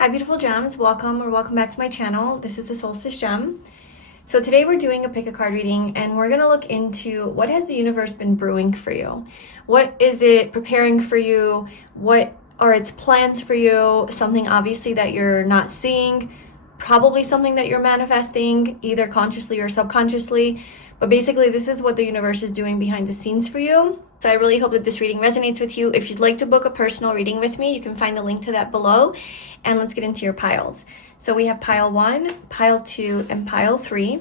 Hi beautiful gems, welcome back to my channel. This is the Solstice Gem. So today we're doing a pick a card reading and we're going to look into what has the universe been brewing for you. What is it preparing for you? What are its plans for you? Something obviously that you're not seeing, probably something that you're manifesting either consciously or subconsciously. But basically, this is what the universe is doing behind the scenes for you. So I really hope that this reading resonates with you. If you'd like to book a personal reading with me, you can find the link to that below. And let's get into your piles. So we have pile 1, pile 2, and pile 3.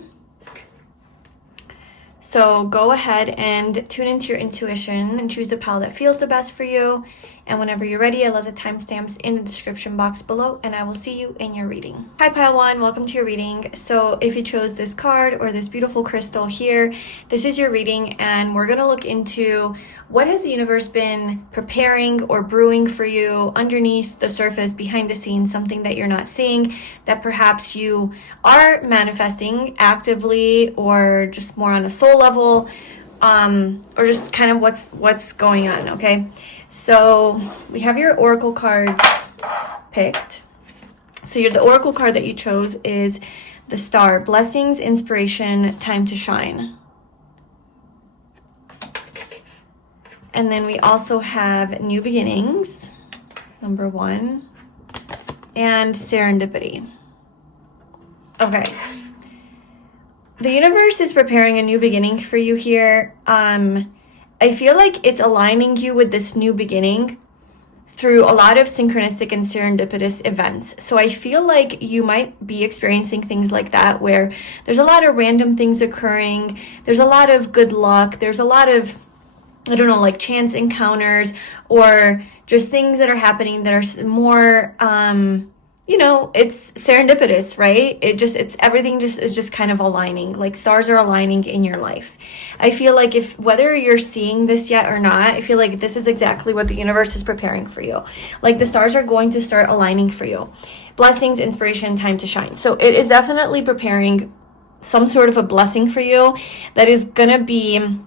So go ahead and tune into your intuition and choose the pile that feels the best for you. And whenever you're ready, I love the timestamps in the description box below, and I will see you in your reading. Hi pile 1, welcome to your reading. So if you chose this card or this beautiful crystal here, this is your reading, and we're gonna look into what has the universe been preparing or brewing for you underneath the surface, behind the scenes, something that you're not seeing, that perhaps you are manifesting actively or just more on a soul level, or just kind of what's going on, okay? So we have your oracle cards picked. So the oracle card that you chose is the Star. Blessings, inspiration, time to shine. And then we also have new beginnings, number 1, and serendipity. Okay. The universe is preparing a new beginning for you here. I feel like it's aligning you with this new beginning through a lot of synchronistic and serendipitous events. So I feel like you might be experiencing things like that, where there's a lot of random things occurring. There's a lot of good luck. There's a lot of, I don't know, like chance encounters or just things that are happening that are more, you know, it's serendipitous, right? It's everything is just kind of aligning, like stars are aligning in your life. I feel like whether you're seeing this yet or not, I feel like this is exactly what the universe is preparing for you. Like the stars are going to start aligning for you. Blessings, inspiration, time to shine. So it is definitely preparing some sort of a blessing for you that is gonna be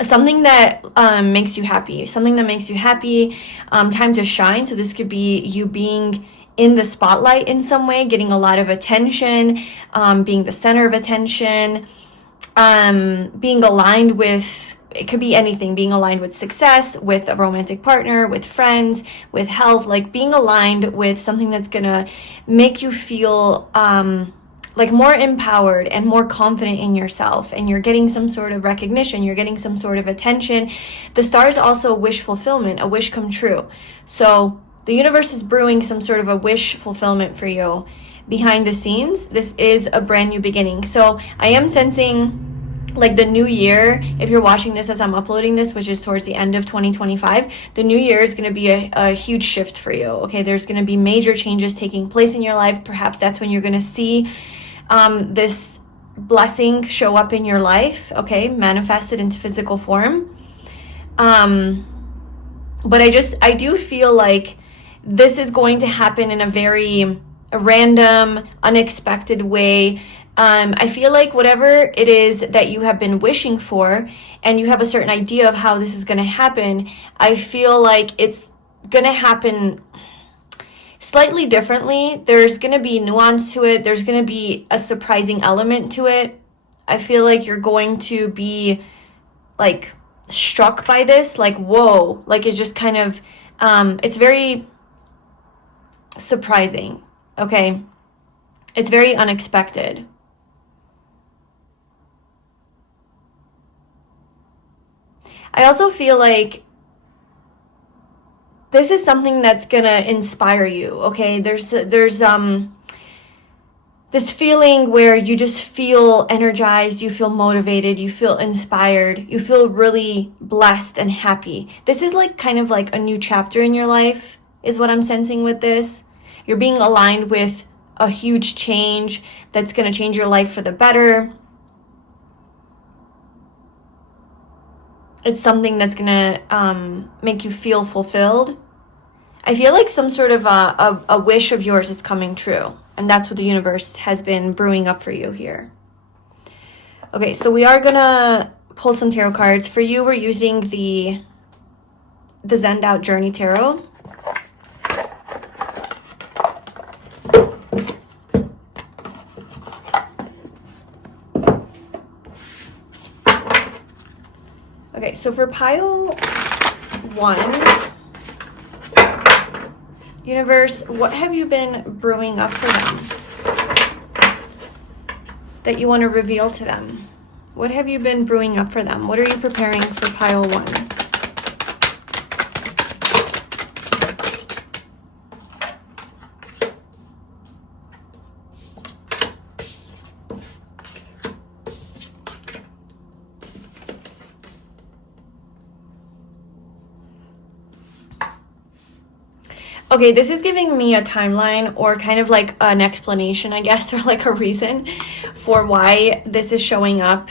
something that makes you happy, time to shine. So this could be you being in the spotlight in some way, getting a lot of attention, being the center of attention, being aligned with, it could be anything, being aligned with success, with a romantic partner, with friends, with health, like being aligned with something that's gonna make you feel like more empowered and more confident in yourself, and you're getting some sort of recognition, you're getting some sort of attention. The stars also wish fulfillment, a wish come true. So the universe is brewing some sort of a wish fulfillment for you behind the scenes. This is a brand new beginning. So I am sensing like the new year, if you're watching this as I'm uploading this, which is towards the end of 2025, the new year is going to be a huge shift for you. Okay, there's going to be major changes taking place in your life. Perhaps that's when you're going to see this blessing show up in your life, okay, manifested into physical form. But I do feel like this is going to happen in a very random, unexpected way. I feel like whatever it is that you have been wishing for, and you have a certain idea of how this is going to happen, I feel like it's going to happen slightly differently. There's going to be nuance to it. There's going to be a surprising element to it. I feel like you're going to be like struck by this, like, whoa, like it's just kind of, it's very surprising, okay? It's very unexpected. I also feel like this is something that's gonna inspire you, okay? There's this feeling where you just feel energized, you feel motivated, you feel inspired, you feel really blessed and happy. This is like kind of like a new chapter in your life is what I'm sensing with this. You're being aligned with a huge change that's gonna change your life for the better. It's something that's gonna make you feel fulfilled. I feel like some sort of a wish of yours is coming true. And that's what the universe has been brewing up for you here. Okay, so we are gonna pull some tarot cards. For you, we're using the Zen Out Journey Tarot. so for pile 1, universe, what have you been brewing up for them that you want to reveal to them? What have you been brewing up for them? What are you preparing for pile 1? Okay, this is giving me a timeline or kind of like an explanation, I guess, or like a reason for why this is showing up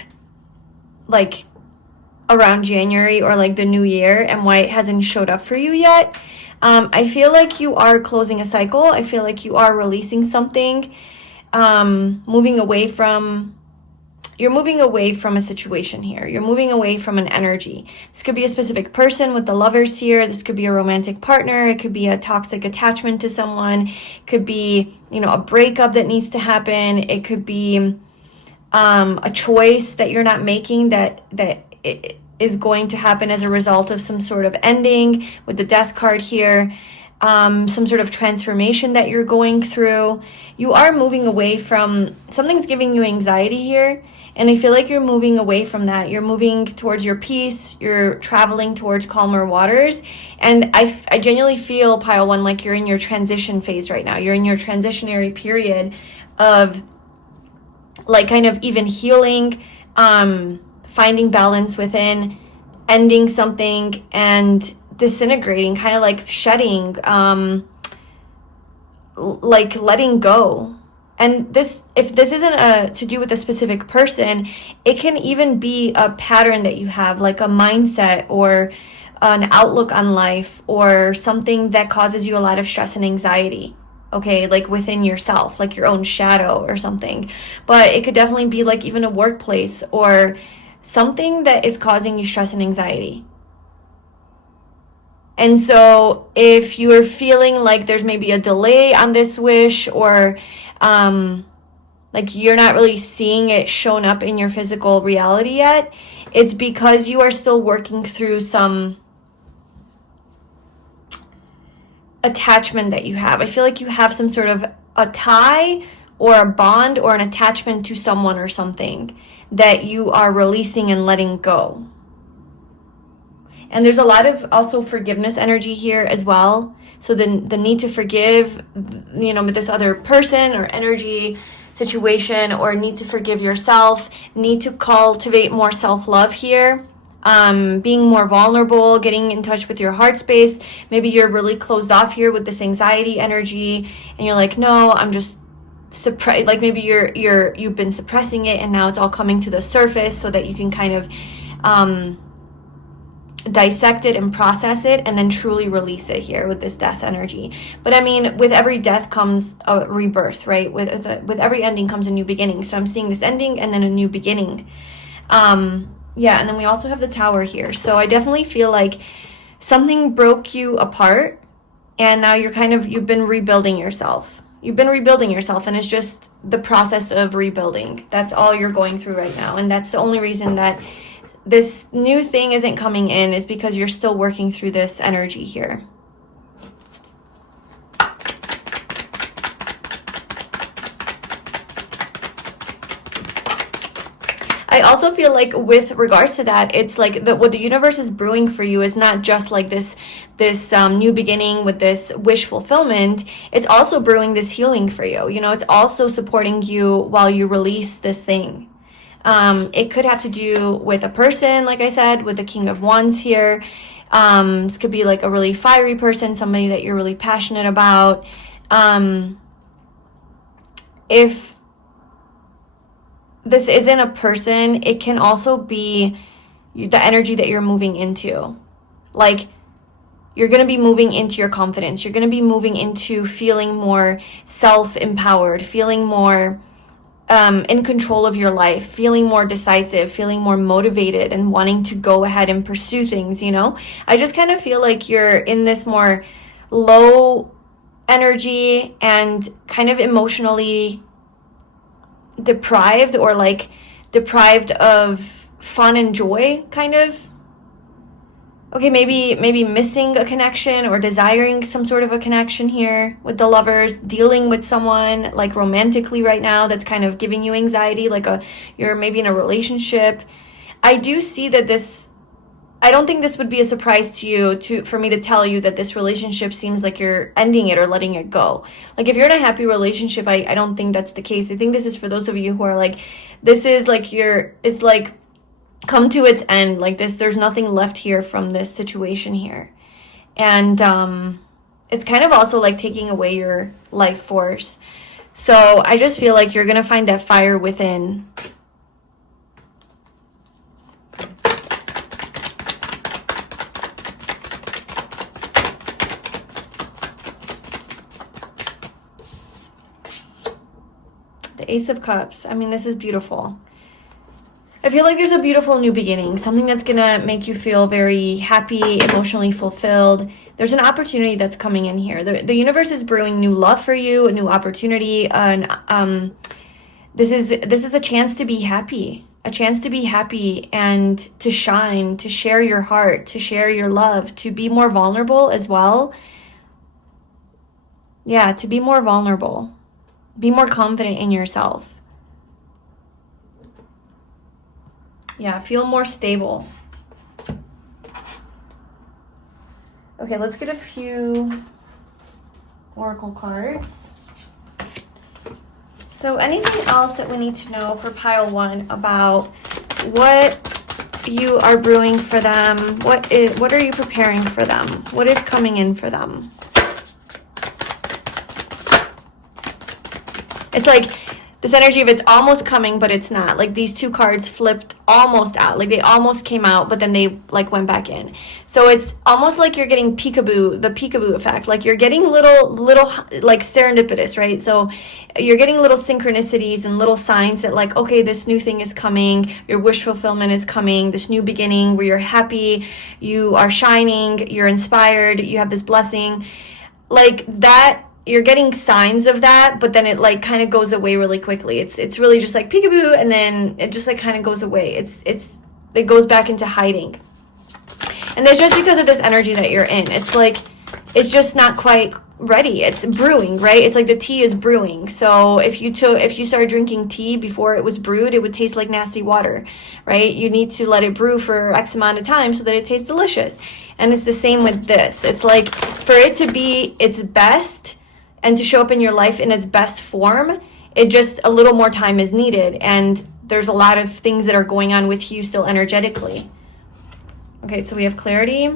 like around January or like the new year and why it hasn't showed up for you yet. I feel like you are closing a cycle. I feel like you are releasing something, you're moving away from a situation here. You're moving away from an energy. This could be a specific person with the lovers here. This could be a romantic partner. It could be a toxic attachment to someone. It could be, a breakup that needs to happen. It could be a choice that you're not making that is going to happen as a result of some sort of ending with the death card here. Some sort of transformation that you're going through. You are moving away from, something's giving you anxiety here. And I feel like you're moving away from that. You're moving towards your peace. You're traveling towards calmer waters. And I genuinely feel, pile 1, like you're in your transition phase right now. You're in your transitionary period of like kind of even healing, finding balance within, ending something, and disintegrating, kind of like shedding, like letting go. And this, if this isn't to do with a specific person, it can even be a pattern that you have, like a mindset or an outlook on life or something that causes you a lot of stress and anxiety. Okay, like within yourself, like your own shadow or something. But it could definitely be like even a workplace or something that is causing you stress and anxiety. And so if you're feeling like there's maybe a delay on this wish, or like you're not really seeing it shown up in your physical reality yet, it's because you are still working through some attachment that you have. I feel like you have some sort of a tie or a bond or an attachment to someone or something that you are releasing and letting go. And there's a lot of also forgiveness energy here as well. So the need to forgive, with this other person or energy situation, or need to forgive yourself, need to cultivate more self-love here, being more vulnerable, getting in touch with your heart space. Maybe you're really closed off here with this anxiety energy and you're like, no, I'm just suppressed. Like maybe you've been suppressing it and now it's all coming to the surface so that you can kind of dissect it and process it and then truly release it here with this death energy. But I mean, with every death comes a rebirth, right? With every ending comes a new beginning. So I'm seeing this ending and then a new beginning. And then we also have the Tower here. So I definitely feel like something broke you apart and now you've been rebuilding yourself. You've been rebuilding yourself, and it's just the process of rebuilding. That's all you're going through right now. And that's the only reason that this new thing isn't coming in, is because you're still working through this energy here. I also feel like with regards to that, it's like what the universe is brewing for you is not just like this new beginning with this wish fulfillment. It's also brewing this healing for you. It's also supporting you while you release this thing. It could have to do with a person, like I said, with the King of Wands here. This could be like a really fiery person, somebody that you're really passionate about. If this isn't a person, it can also be the energy that you're moving into. Like, you're going to be moving into your confidence. You're going to be moving into feeling more self-empowered, feeling more in control of your life, feeling more decisive, feeling more motivated, and wanting to go ahead and pursue things, I just kind of feel like you're in this more low energy and kind of emotionally deprived, or like deprived of fun and joy, kind of. Okay, maybe missing a connection or desiring some sort of a connection here with the Lovers, dealing with someone like romantically right now that's kind of giving you anxiety, like you're maybe in a relationship. I do see that I don't think this would be a surprise to you for me to tell you that this relationship seems like you're ending it or letting it go. Like if you're in a happy relationship, I don't think that's the case. I think this is for those of you who are like, this is like it's like come to its end, like there's nothing left here from this situation here. And it's kind of also like taking away your life force. So I just feel like you're gonna find that fire within. The Ace of Cups. I mean, this is beautiful. I feel like there's a beautiful new beginning, something that's gonna make you feel very happy, emotionally fulfilled. There's an opportunity that's coming in here. The universe is brewing new love for you, a new opportunity, and this is a chance to be happy, and to shine, to share your heart, to share your love, to be more vulnerable as well. Yeah, to be more vulnerable, be more confident in yourself. Yeah, feel more stable. Okay, let's get a few oracle cards. So anything else that we need to know for pile 1 about what you are brewing for them? What are you preparing for them? What is coming in for them? It's like this energy of it's almost coming, but it's not. Like these two cards flipped almost out. Like they almost came out, but then they like went back in. So it's almost like you're getting the peekaboo effect. Like you're getting little like serendipitous, right? So you're getting little synchronicities and little signs that like, okay, this new thing is coming. Your wish fulfillment is coming. This new beginning where you're happy, you are shining, you're inspired, you have this blessing. Like that. You're getting signs of that, but then it like kind of goes away really quickly. It's really just like peekaboo, and then it just like kind of goes away. It goes back into hiding. And that's just because of this energy that you're in. It's like it's just not quite ready. It's brewing, right? It's like the tea is brewing. So if you started drinking tea before it was brewed, it would taste like nasty water, right? You need to let it brew for X amount of time so that it tastes delicious. And it's the same with this. It's like for it to be its best and to show up in your life in its best form, it just a little more time is needed. And there's a lot of things that are going on with you still energetically. Okay, so we have clarity.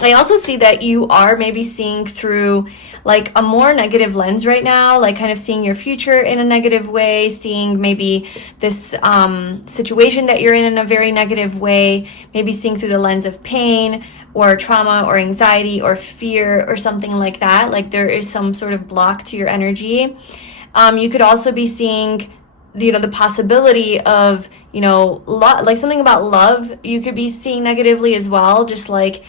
I also see that you are maybe seeing through like a more negative lens right now, like kind of seeing your future in a negative way, seeing maybe this situation that you're in a very negative way, maybe seeing through the lens of pain or trauma or anxiety or fear or something like that. Like there is some sort of block to your energy. You could also be seeing the possibility of, like something about love, you could be seeing negatively as well, just like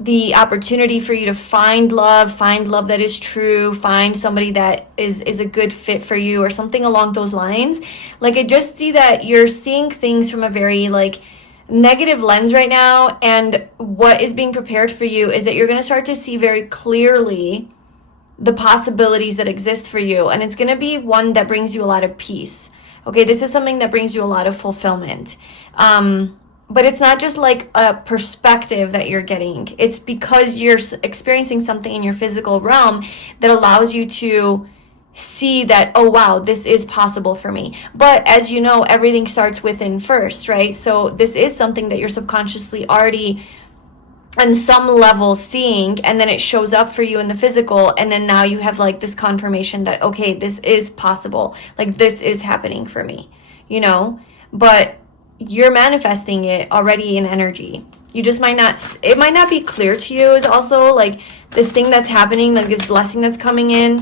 the opportunity for you to find love that is true, find somebody that is a good fit for you or something along those lines. Like I just see that you're seeing things from a very like negative lens right now, and what is being prepared for you is that you're going to start to see very clearly the possibilities that exist for you, and it's going to be one that brings you a lot of peace. Okay, this is something that brings you a lot of fulfillment. But it's not just like a perspective that you're getting. It's because you're experiencing something in your physical realm that allows you to see that, oh, wow, this is possible for me. But as you know, everything starts within first, right? So this is something that you're subconsciously already on some level seeing, and then it shows up for you in the physical. And then now you have like this confirmation that, okay, this is possible. Like this is happening for me, but you're manifesting it already in energy. You just it might not be clear to you. Is also like this thing that's happening, like this blessing that's coming in.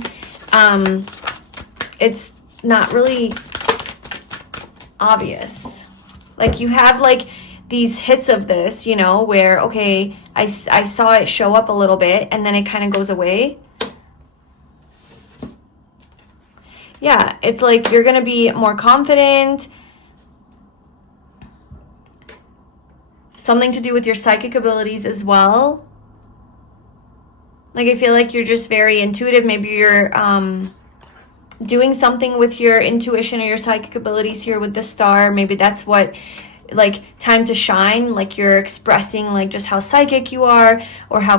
It's not really obvious. Like you have like these hits of this, where, okay, I saw it show up a little bit and then it kind of goes away. Yeah, it's like you're going to be more confident. Something to do with your psychic abilities as well. Like, I feel like you're just very intuitive. Maybe you're doing something with your intuition or your psychic abilities here with the star. Maybe that's what, like, time to shine. Like, you're expressing, like, just how psychic you are or how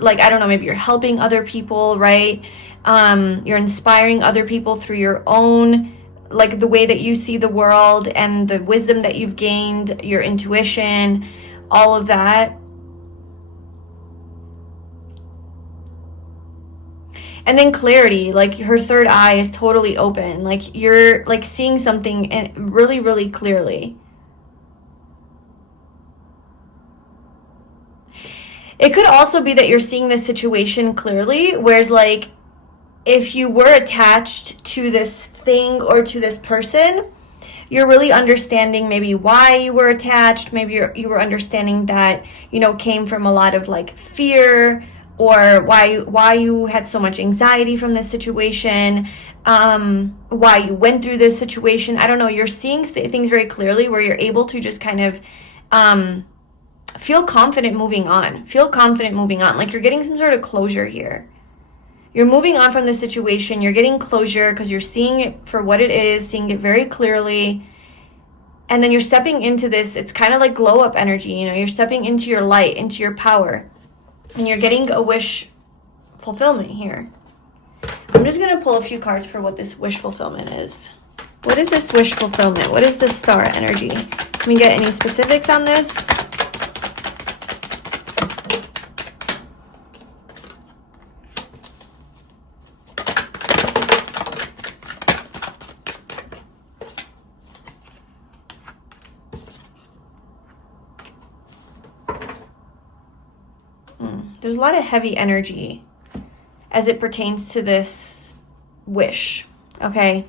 like, I don't know, maybe you're helping other people, right? You're inspiring other people through your own, like, the way that you see the world and the wisdom that you've gained, your intuition, all of that. And then clarity, like her third eye is totally open. Like you're like seeing something really, really clearly. It could also be that you're seeing this situation clearly, whereas like if you were attached to this thing or to this person, you're really understanding maybe why you were attached. Maybe you were understanding that, you know, came from a lot of like fear, or why you had so much anxiety from this situation, why you went through this situation. I don't know. You're seeing things very clearly where you're able to just kind of feel confident moving on. Feel confident moving on. Like you're getting some sort of closure here. You're moving on from the situation. You're getting closure because you're seeing it for what it is, seeing it very clearly. And then you're stepping into this. It's kind of like glow up energy. You know, you're stepping into your light, into your power. And you're getting a wish fulfillment here. I'm just going to pull a few cards for what this wish fulfillment is. What is this wish fulfillment? What is this star energy? Can we get any specifics on this? There's a lot of heavy energy as it pertains to this wish, okay?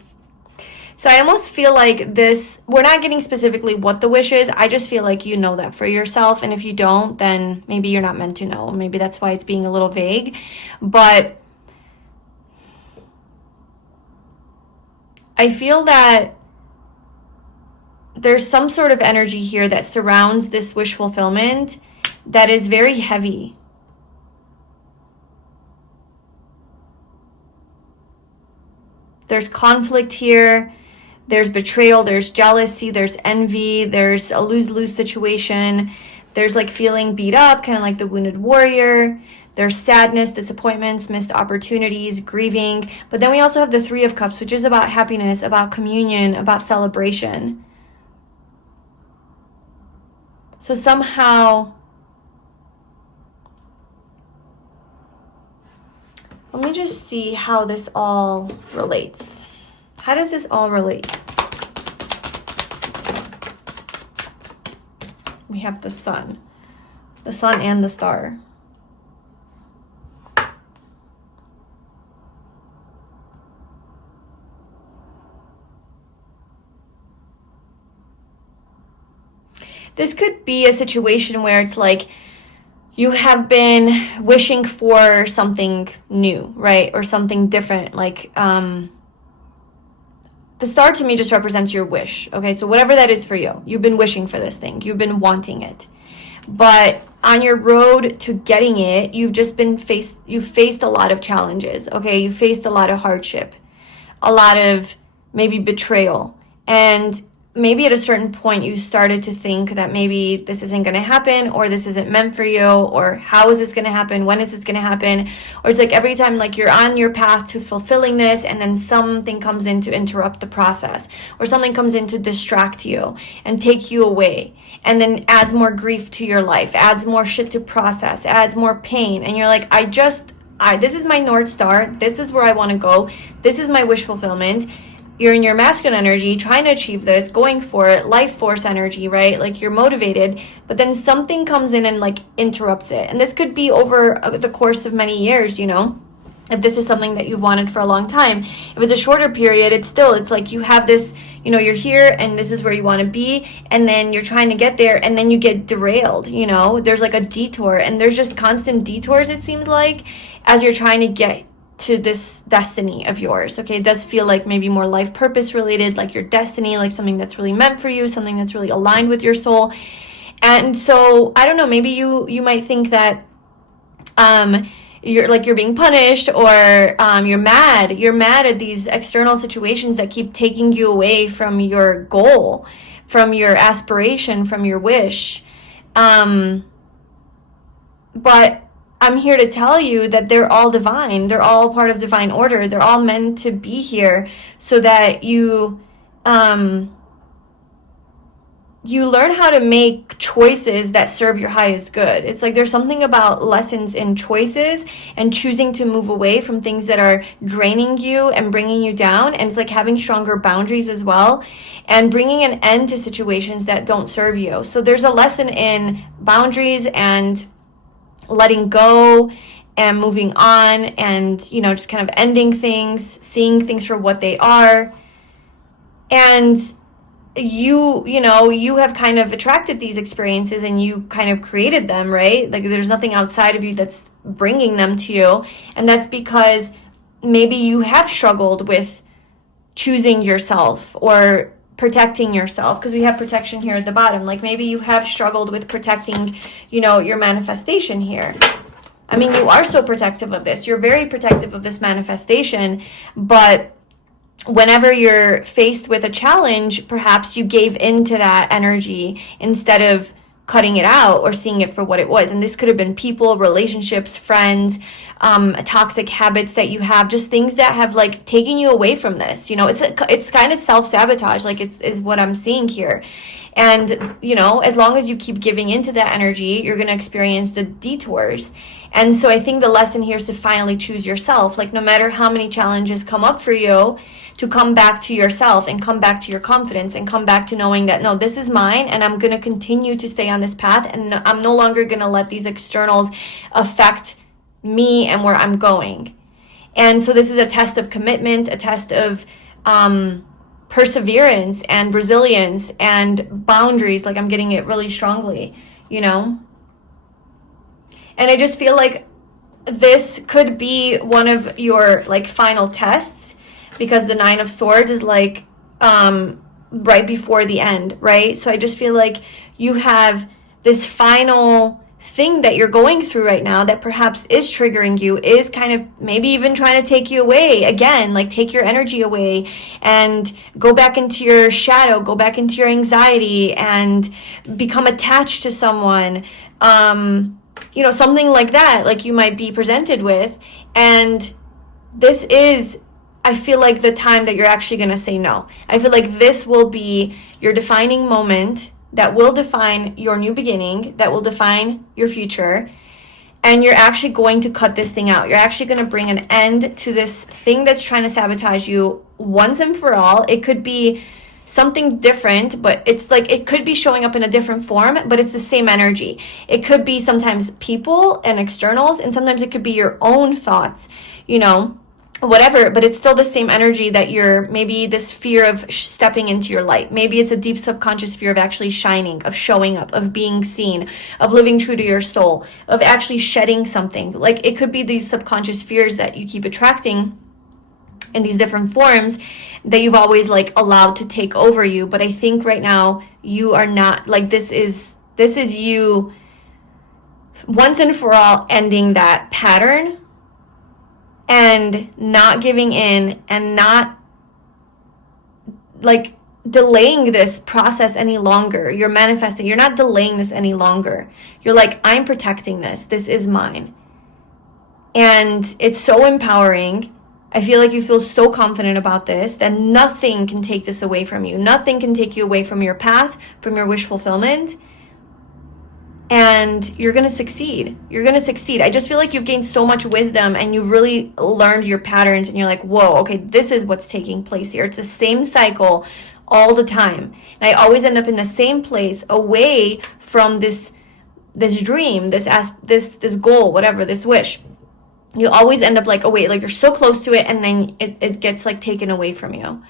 So I almost feel like this, we're not getting specifically what the wish is. I just feel like you know that for yourself. And if you don't, then maybe you're not meant to know. Maybe that's why it's being a little vague. But I feel that there's some sort of energy here that surrounds this wish fulfillment that is very heavy. There's conflict here, there's betrayal, there's jealousy, there's envy, there's a lose-lose situation, there's like feeling beat up, kind of like the wounded warrior, there's sadness, disappointments, missed opportunities, grieving, but then we also have the Three of Cups, which is about happiness, about communion, about celebration. So somehow, let me just see how this all relates. How does this all relate? We have the sun and the star. This could be a situation where it's like, you have been wishing for something new, right? Or something different. Like, the star to me just represents your wish. Okay, so whatever that is for you, you've been wishing for this thing. You've been wanting it. But on your road to getting it, you've faced a lot of challenges, okay? You faced a lot of hardship, a lot of maybe betrayal. And maybe at a certain point you started to think that maybe this isn't going to happen, or this isn't meant for you, or how is this going to happen? When is this going to happen? Or it's like every time like you're on your path to fulfilling this, and then something comes in to interrupt the process, or something comes in to distract you and take you away, and then adds more grief to your life, adds more shit to process, adds more pain. And you're like, this is my North Star. This is where I want to go. This is my wish fulfillment. You're in your masculine energy, trying to achieve this, going for it, life force energy, right? Like you're motivated, but then something comes in and like interrupts it. And this could be over the course of many years, you know, if this is something that you've wanted for a long time. If it's a shorter period, it's like you have this, you know, you're here and this is where you want to be, and then you're trying to get there and then you get derailed, you know, there's like a detour, and there's just constant detours, it seems like, as you're trying to get to this destiny of yours. Okay, it does feel like maybe more life purpose related, like your destiny, like something that's really meant for you, something that's really aligned with your soul. And so I don't know, maybe you might think that you're being punished, or you're mad at these external situations that keep taking you away from your goal, from your aspiration, from your wish. But I'm here to tell you that they're all divine. They're all part of divine order. They're all meant to be here so that you learn how to make choices that serve your highest good. It's like there's something about lessons in choices and choosing to move away from things that are draining you and bringing you down. And it's like having stronger boundaries as well, and bringing an end to situations that don't serve you. So there's a lesson in boundaries and letting go and moving on, and just kind of ending things, seeing things for what they are. And you have kind of attracted these experiences, and you kind of created them, right? Like there's nothing outside of you that's bringing them to you. And that's because maybe you have struggled with choosing yourself or protecting yourself, because we have protection here at the bottom. Like maybe you have struggled with protecting, your manifestation here. I mean, you are so protective of this. You're very protective of this manifestation, but whenever you're faced with a challenge, perhaps you gave into that energy instead of cutting it out or seeing it for what it was. And this could have been people, relationships, friends, toxic habits that you have, just things that have like taken you away from this. It's kind of self-sabotage, like is what I'm seeing here. And, as long as you keep giving into that energy, you're going to experience the detours. And so I think the lesson here is to finally choose yourself. Like no matter how many challenges come up for you, to come back to yourself and come back to your confidence and come back to knowing that, no, this is mine, and I'm going to continue to stay on this path, and I'm no longer going to let these externals affect me and where I'm going. And so this is a test of commitment, a test of perseverance and resilience and boundaries. Like I'm getting it really strongly, And I just feel like this could be one of your like final tests, because the 9 of Swords is like right before the end, right? So I just feel like you have this final thing that you're going through right now that perhaps is triggering you, is kind of maybe even trying to take you away again, like take your energy away and go back into your shadow, go back into your anxiety and become attached to someone, something like that, like you might be presented with. And this is, I feel like, the time that you're actually going to say no. I feel like this will be your defining moment that will define your new beginning, that will define your future. And you're actually going to cut this thing out. You're actually going to bring an end to this thing that's trying to sabotage you once and for all. It could be something different, but it's like it could be showing up in a different form, but it's the same energy. It could be sometimes people and externals, and sometimes it could be your own thoughts, whatever, but it's still the same energy that you're, maybe this fear of stepping into your light. Maybe it's a deep subconscious fear of actually shining, of showing up, of being seen, of living true to your soul, of actually shedding something. Like it could be these subconscious fears that you keep attracting in these different forms that you've always like allowed to take over you. But I think right now you are not, like this is you once and for all ending that pattern and not giving in and not like delaying this process any longer. You're manifesting. You're not delaying this any longer. You're like, I'm protecting this. This is mine. And it's so empowering. I feel like you feel so confident about this that nothing can take this away from you. Nothing can take you away from your path, from your wish fulfillment. And you're going to succeed. You're going to succeed. I just feel like you've gained so much wisdom and you've really learned your patterns, and you're like, whoa, okay, this is what's taking place here. It's the same cycle all the time. And I always end up in the same place, away from this dream, this goal, whatever, this wish. You always end up like, oh wait, like you're so close to it, and then it gets like taken away from you.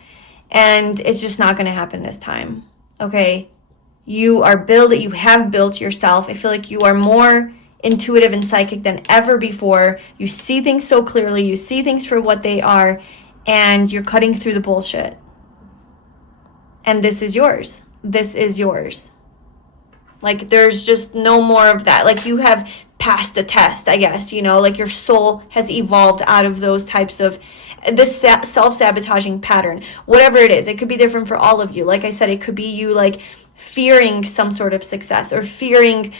And it's just not going to happen this time. Okay? You have built yourself. I feel like you are more intuitive and psychic than ever before. You see things so clearly. You see things for what they are, and you're cutting through the bullshit. And this is yours. This is yours. Like, there's just no more of that. Like, you have passed the test, I guess, you know, like your soul has evolved out of those types of this self-sabotaging pattern, whatever it is. It could be different for all of you. Like I said, it could be you like fearing some sort of success, or fearing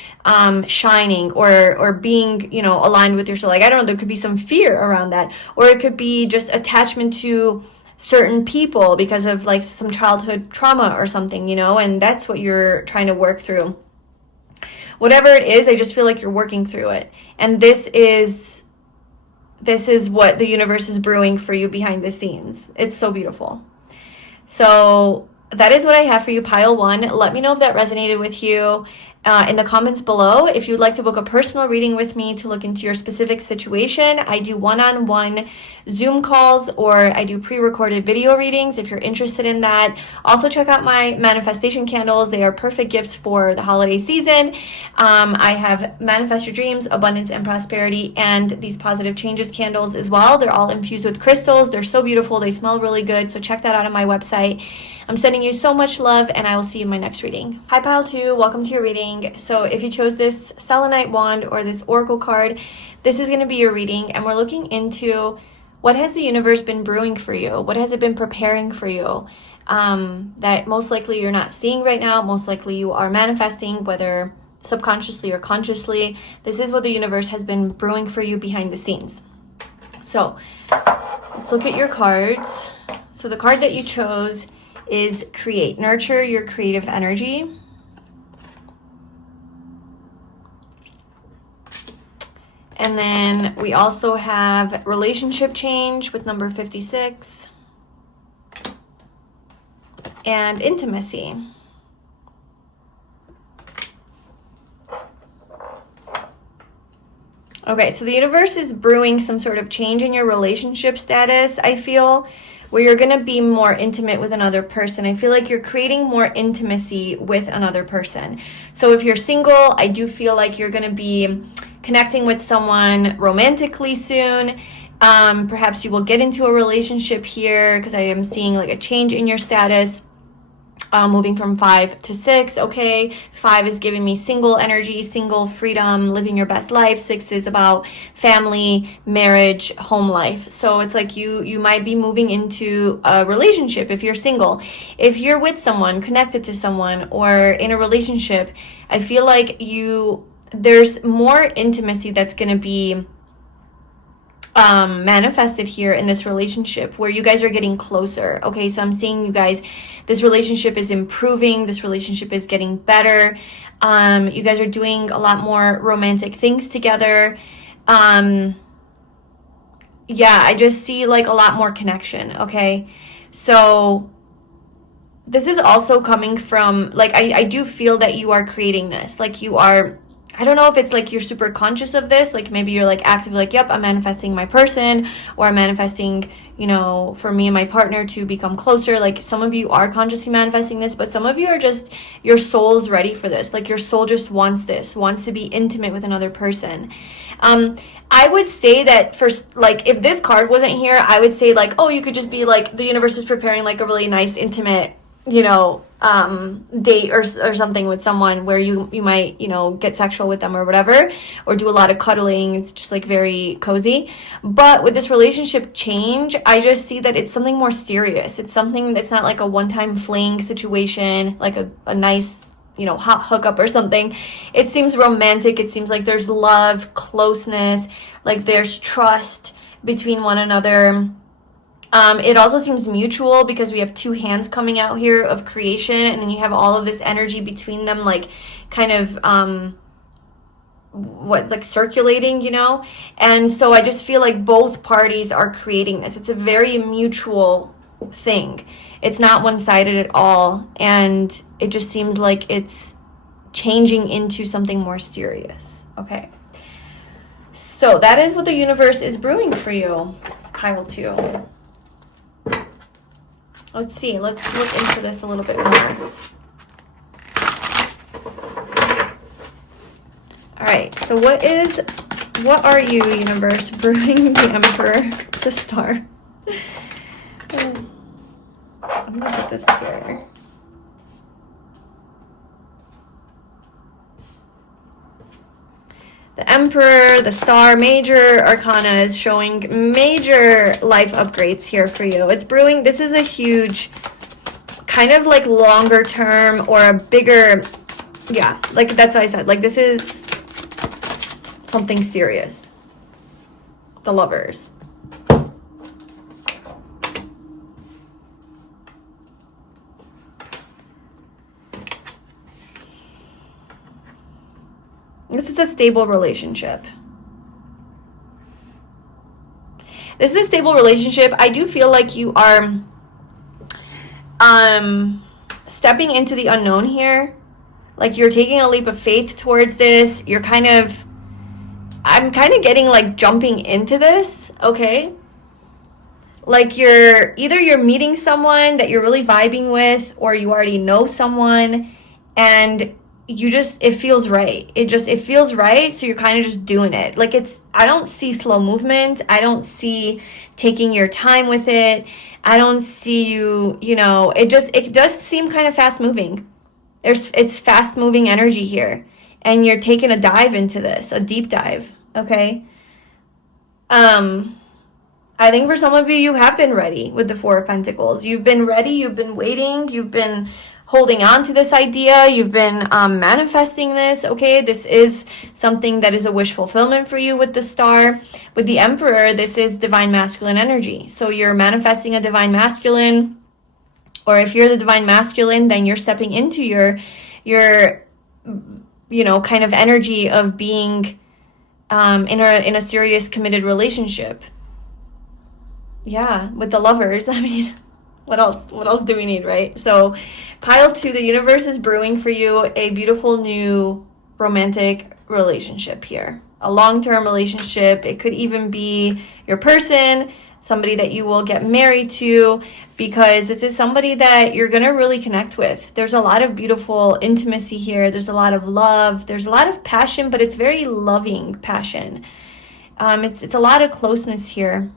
shining, or being, you know, aligned with your soul. Like, I don't know, there could be some fear around that, or it could be just attachment to certain people because of like some childhood trauma or something, you know, and that's what you're trying to work through. Whatever it is, I just feel like you're working through it. And this is what the universe is brewing for you behind the scenes. It's so beautiful. So that is what I have for you, pile 1. Let me know if that resonated with you in the comments below. If you'd like to book a personal reading with me to look into your specific situation, I do one-on-one Zoom calls, or I do pre-recorded video readings if you're interested in that. Also, check out my manifestation candles. They are perfect gifts for the holiday season. I have Manifest Your Dreams, Abundance, and Prosperity, and these Positive Changes candles as well. They're all infused with crystals. They're so beautiful. They smell really good. So check that out on my website. I'm sending you so much love, and I will see you in my next reading. Hi, pile 2. Welcome to your reading. So if you chose this selenite wand or this oracle card, this is going to be your reading, and we're looking into what has the universe been brewing for you? What has it been preparing for you that most likely you're not seeing right now? Most likely you are manifesting, whether subconsciously or consciously. This is what the universe has been brewing for you behind the scenes. So let's look at your cards. So the card that you chose is Create. Nurture your creative energy. And then we also have Relationship Change with number 56. And Intimacy. Okay, so the universe is brewing some sort of change in your relationship status, I feel, where you're going to be more intimate with another person. I feel like you're creating more intimacy with another person. So if you're single, I do feel like you're going to be connecting with someone romantically soon. Perhaps you will get into a relationship here, because I am seeing like a change in your status. Moving from 5 to 6. Okay, 5 is giving me single energy, single freedom, living your best life. 6 is about family, marriage, home life. So it's like you might be moving into a relationship if you're single. If you're with someone, connected to someone, or in a relationship, I feel like there's more intimacy that's going to be manifested here in this relationship, where you guys are getting closer. Okay, so I'm seeing you guys, this relationship is improving, this relationship is getting better. You guys are doing a lot more romantic things together. Yeah, I just see like a lot more connection. Okay, so this is also coming from, like, I do feel that you are creating this, like you are, I don't know if it's like you're super conscious of this, like maybe you're like actively like, yep, I'm manifesting my person, or I'm manifesting, you know, for me and my partner to become closer. Like, some of you are consciously manifesting this, but some of you are just, your soul's ready for this. Like, your soul just wants this, wants to be intimate with another person. I would say that first, like, if this card wasn't here, I would say like, oh, you could just be like, the universe is preparing like a really nice, intimate, you know, date or something with someone where you might, you know, get sexual with them or whatever, or do a lot of cuddling. It's just like very cozy. But with this relationship change, I just see that it's something more serious. It's something that's not like a one-time fling situation, like a nice, you know, hot hookup or something. It seems romantic. It seems like there's love, closeness, like there's trust between one another. It also seems mutual, because we have 2 hands coming out here of creation, and then you have all of this energy between them, like kind of like circulating, you know. And so I just feel like both parties are creating this. It's a very mutual thing. It's not one-sided at all, and it just seems like it's changing into something more serious. Okay, so that is what the universe is brewing for you, pile 2. Let's see. Let's look into this a little bit more. All All right, so what are you, universe? Brewing, the Emperor, the Star. I'm gonna put this here. The Emperor, the Star, major arcana is showing major life upgrades here for you. It's brewing. This is a huge, kind of like longer term or a bigger, yeah, like that's what I said. Like this is something serious. The Lovers. This is a stable relationship. This is a stable relationship. I do feel like you are stepping into the unknown here. Like you're taking a leap of faith towards this. You're kind of, I'm kind of getting like jumping into this, okay? Like you're meeting someone that you're really vibing with, or you already know someone and you just, it feels right. It feels right. So you're kind of just doing it. Like I don't see slow movement. I don't see taking your time with it. I don't see you, it does seem kind of fast moving. It's fast moving energy here. And you're taking a dive into this, a deep dive. Okay. I think for some of you, you have been ready with the Four of Pentacles. You've been ready. You've been waiting. You've been holding on to this idea. You've been manifesting this, okay? This is something that is a wish fulfillment for you with the Star. With the Emperor, this is divine masculine energy. So you're manifesting a divine masculine, or if you're the divine masculine, then you're stepping into your kind of energy of being in a serious committed relationship. Yeah, with the Lovers, I mean, what else do we need, right? So pile 2, the universe is brewing for you a beautiful new romantic relationship here. A long-term relationship. It could even be your person, somebody that you will get married to, because this is somebody that you're going to really connect with. There's a lot of beautiful intimacy here. There's a lot of love. There's a lot of passion, but it's very loving passion. It's a lot of closeness here.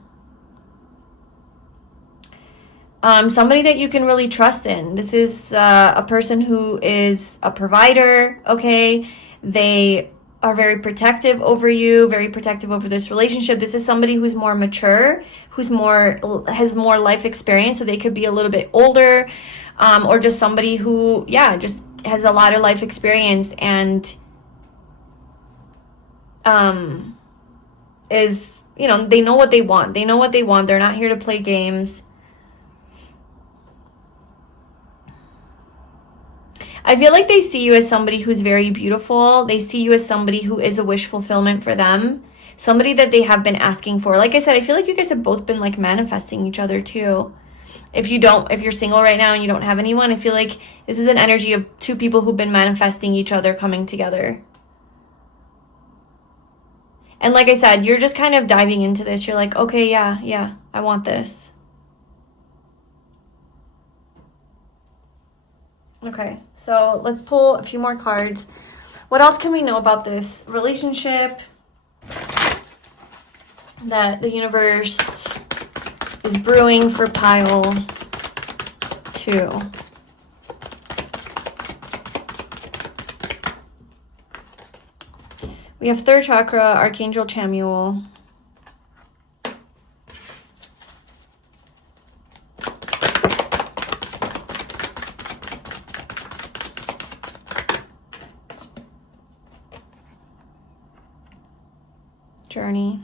Somebody that you can really trust in. This is a person who is a provider, okay? They are very protective over you, very protective over this relationship. This is somebody who's more mature, has more life experience, so they could be a little bit older, or just somebody who, just has a lot of life experience and is, they know what they want. They know what they want. They're not here to play games. I feel like they see you as somebody who's very beautiful. They see you as somebody who is a wish fulfillment for them. Somebody that they have been asking for. Like I said, I feel like you guys have both been like manifesting each other too. If you're single right now and you don't have anyone, I feel like this is an energy of 2 people who've been manifesting each other coming together. And like I said, you're just kind of diving into this. You're like, okay, yeah, I want this. Okay, so let's pull a few more cards. What else can we know about this relationship that the universe is brewing for pile 2? We have 3rd chakra, Archangel Chamuel. Journey.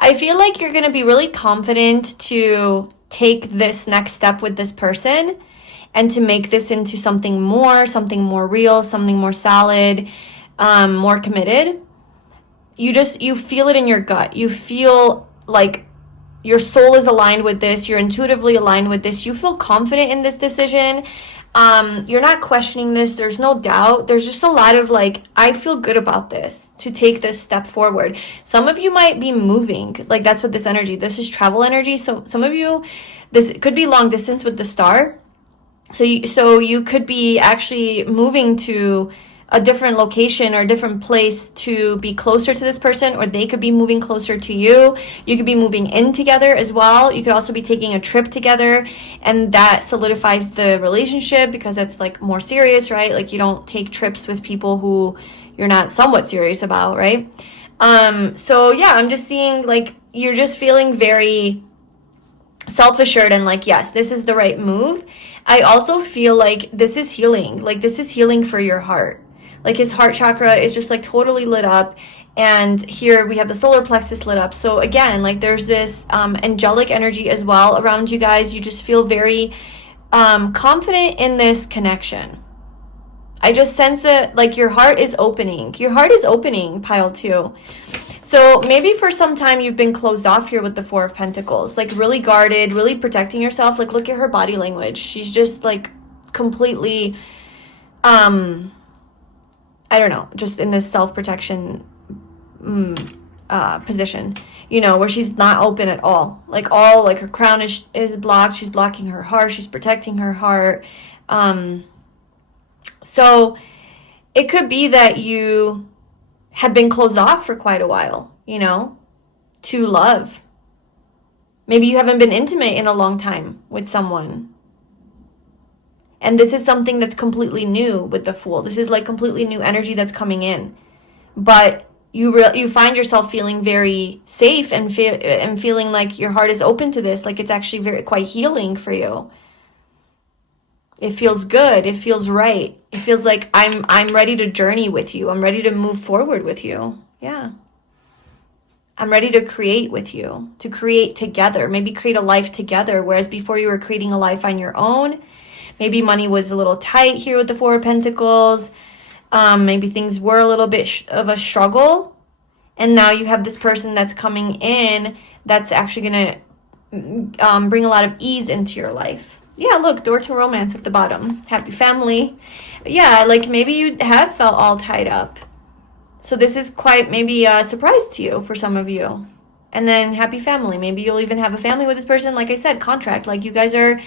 I feel like you're going to be really confident to take this next step with this person and to make this into something more real, something more solid, more committed. You feel it in your gut. You feel like your soul is aligned with this. You're intuitively aligned with this. You feel confident in this decision. You're not questioning this. There's no doubt. There's just a lot of like, I feel good about this to take this step forward. Some of you might be moving. Like, that's what this energy, this is travel energy. So some of you, this could be long distance with the star. So you could be actually moving to a different location or a different place to be closer to this person, or they could be moving closer to you. You could be moving in together as well. You could also be taking a trip together, and that solidifies the relationship because it's like more serious, right? Like, you don't take trips with people who you're not somewhat serious about, right? So yeah, I'm just seeing like you're just feeling very self-assured and like, yes, this is the right move. I also feel like this is healing. Like, this is healing for your heart. Like, his heart chakra is just like totally lit up, and here we have the solar plexus lit up. So again, like, there's this angelic energy as well around you guys. You just feel very confident in this connection. I just sense it, like, your heart is opening. Your heart is opening, pile 2. So maybe for some time you've been closed off here with the 4 of Pentacles, like really guarded, really protecting yourself. Like, look at her body language. She's just like completely, I don't know, just in this self-protection position, you know, where she's not open at all. Like, all, like, her crown is blocked. She's blocking her heart. She's protecting her heart. So it could be that you have been closed off for quite a while, you know, to love. Maybe you haven't been intimate in a long time with someone. And this is something that's completely new with the Fool. This is like completely new energy that's coming in. But you find yourself feeling very safe and feeling like your heart is open to this. Like, it's actually quite healing for you. It feels good. It feels right. It feels like I'm ready to journey with you. I'm ready to move forward with you. Yeah. I'm ready to create with you, to create together, maybe create a life together. Whereas before you were creating a life on your own. Maybe money was a little tight here with the 4 of Pentacles. Maybe things were a little bit of a struggle. And now you have this person that's coming in that's actually going to bring a lot of ease into your life. Yeah, look, door to romance at the bottom. Happy family. Yeah, like, maybe you have felt all tied up. So this is quite maybe a surprise to you for some of you. And then happy family. Maybe you'll even have a family with this person. Like I said, contract. Like, you guys are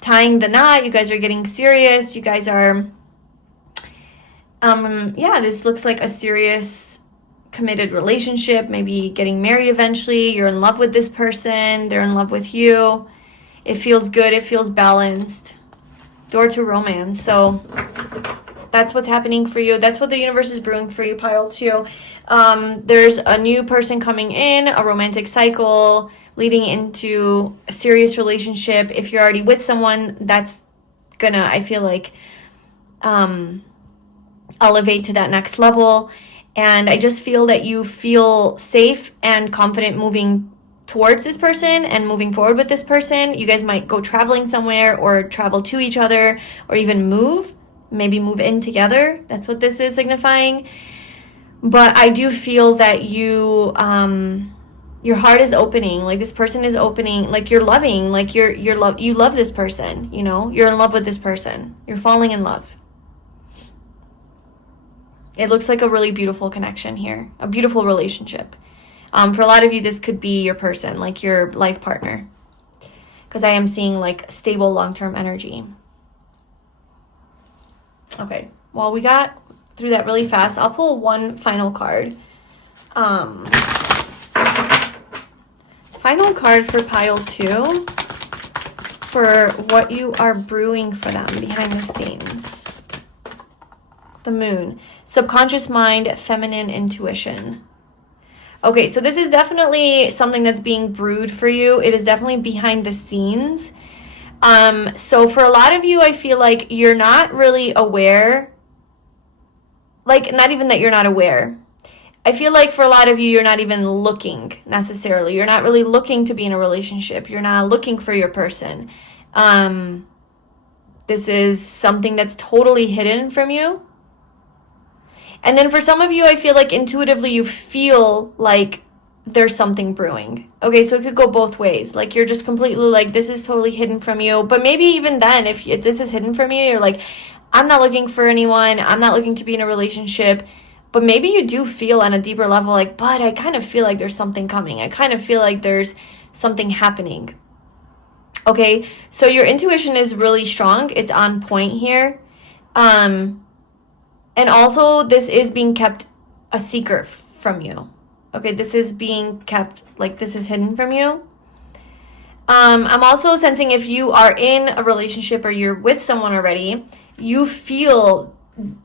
tying the knot. You guys are getting serious. You guys are, yeah, this looks like a serious, committed relationship. Maybe getting married eventually. You're in love with this person. They're in love with you. It feels good. It feels balanced. Door to romance. So that's what's happening for you. That's what the universe is brewing for you, pile 2. There's a new person coming in, a romantic cycle leading into a serious relationship. If you're already with someone, that's gonna, I feel like, elevate to that next level. And I just feel that you feel safe and confident moving towards this person and moving forward with this person. You guys might go traveling somewhere or travel to each other, or even maybe move in together. That's what this is signifying. But I do feel that you, your heart is opening. Like, this person is opening. Like, you're loving. Like, you love this person. You know, you're in love with this person. You're falling in love. It looks like a really beautiful connection here, a beautiful relationship. For a lot of you, this could be your person, like your life partner, because I am seeing like stable long-term energy. Okay, well, we got through that really fast. I'll pull one final card. Final card for pile 2 for what you are brewing for them behind the scenes. The Moon. Subconscious mind, feminine intuition. Okay, so this is definitely something that's being brewed for you. It is definitely behind the scenes. So for a lot of you, I feel like you're not really aware. Like, not even that you're not aware. I feel like for a lot of you, you're not even looking necessarily. You're not really looking to be in a relationship. You're not looking for your person. This is something that's totally hidden from you. And then for some of you, I feel like intuitively you feel like there's something brewing. Okay, so it could go both ways. Like, you're just completely like, this is totally hidden from you. But maybe even then, if this is hidden from you, you're like, I'm not looking for anyone. I'm not looking to be in a relationship. But maybe you do feel on a deeper level like, but I kind of feel like there's something coming. I kind of feel like there's something happening. Okay, so your intuition is really strong. It's on point here. And also, this is being kept a secret from you. Okay, this is being kept, like, this is hidden from you. I'm also sensing if you are in a relationship or you're with someone already, you feel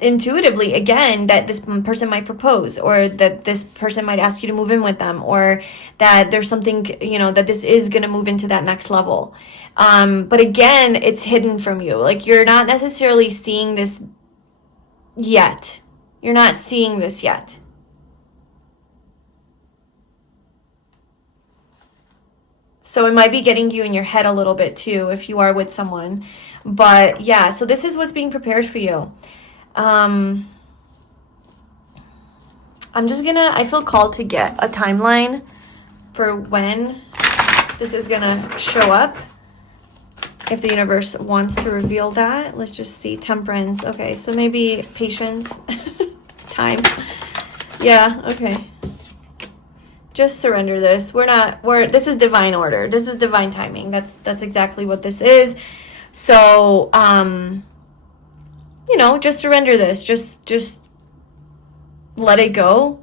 intuitively, again, that this person might propose, or that this person might ask you to move in with them, or that there's something, that this is going to move into that next level. But again, it's hidden from you. Like, you're not necessarily seeing this yet. You're not seeing this yet. So it might be getting you in your head a little bit too if you are with someone. But yeah, so this is what's being prepared for you. I'm just I feel called to get a timeline for when this is gonna show up. If the universe wants to reveal that. Let's just see. Temperance. Okay, so maybe patience. Time. Yeah, okay. Just surrender this. This is divine order. This is divine timing. That's exactly what this is. So, just surrender this. Just let it go.